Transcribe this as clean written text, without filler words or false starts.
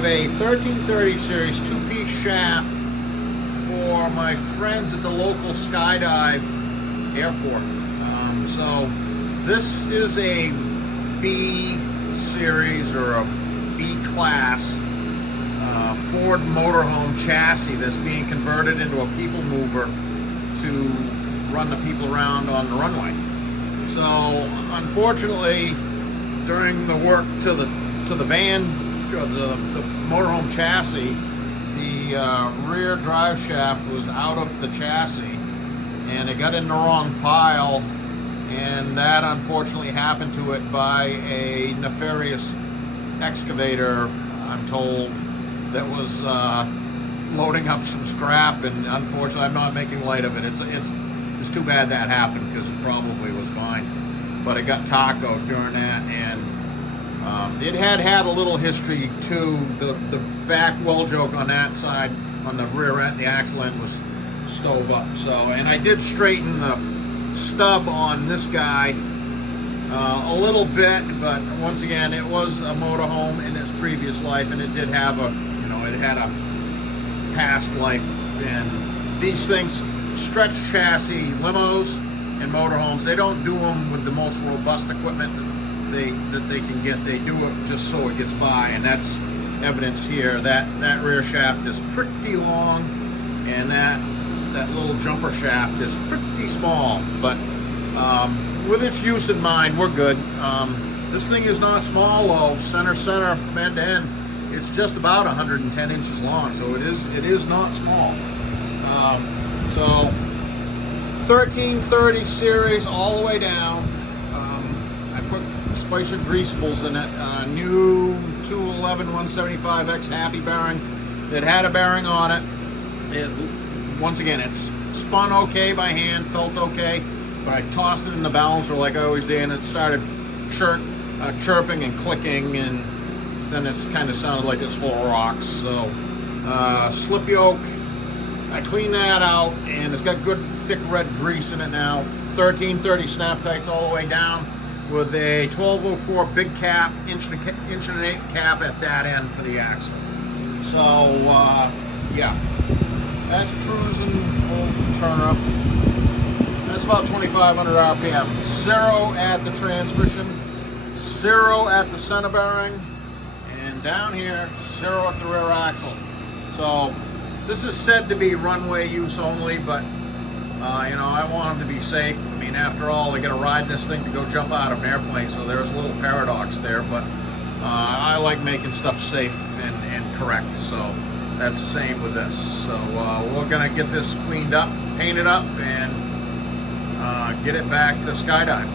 have a 1330 series two-piece shaft for my friends at the local skydive airport. So this is a B series or a B class Ford motorhome chassis that's being converted into a people mover to run the people around on the runway. So unfortunately, during the work to the van, the motorhome chassis, the rear drive shaft was out of the chassis and it got in the wrong pile, and that unfortunately happened to it by a nefarious excavator, I'm told, that was loading up some scrap, and unfortunately I'm not making light of it. It's too bad that happened because it probably was fine, but it got tacoed during that, and it had a little history too. The back well joke on that side, on the rear end, the axle end was stove up. So, and I did straighten the stub on this guy a little bit, but once again, it was a motorhome in its previous life, and it did have it had a past life. And these things, stretch chassis limos and motorhomes, they don't do them with the most robust equipment that they can get. They do it just so it gets by, and that's evidence here. That rear shaft is pretty long, and that little jumper shaft is pretty small, but with its use in mind, we're good. This thing is not small though. Center, end to end, it's just about 110 inches long, so it is not small. So 1330 series all the way down. I put Spicer greasables in it. New 211 175X happy bearing. It had a bearing on it. Once again, it's spun okay by hand, felt okay, but I tossed it in the balancer like I always do, and it started chirping and clicking, and then it kind of sounded like it's full of rocks. So slip yoke, I cleaned that out, and it's got good thick red grease in it now. 1330 snap tights all the way down with a 1204 big cap, inch and an eighth cap at that end for the axle. So yeah, that's cruising. We'll turn up. That's about 2,500 RPM. 0 at the transmission, 0 at the center bearing, and down here, 0 at the rear axle. So this is said to be runway use only, but I want them to be safe. I mean, after all, they got to ride this thing to go jump out of an airplane, so there's a little paradox there, but I like making stuff safe and correct, so that's the same with this. So we're gonna get this cleaned up, painted up, and get it back to skydive.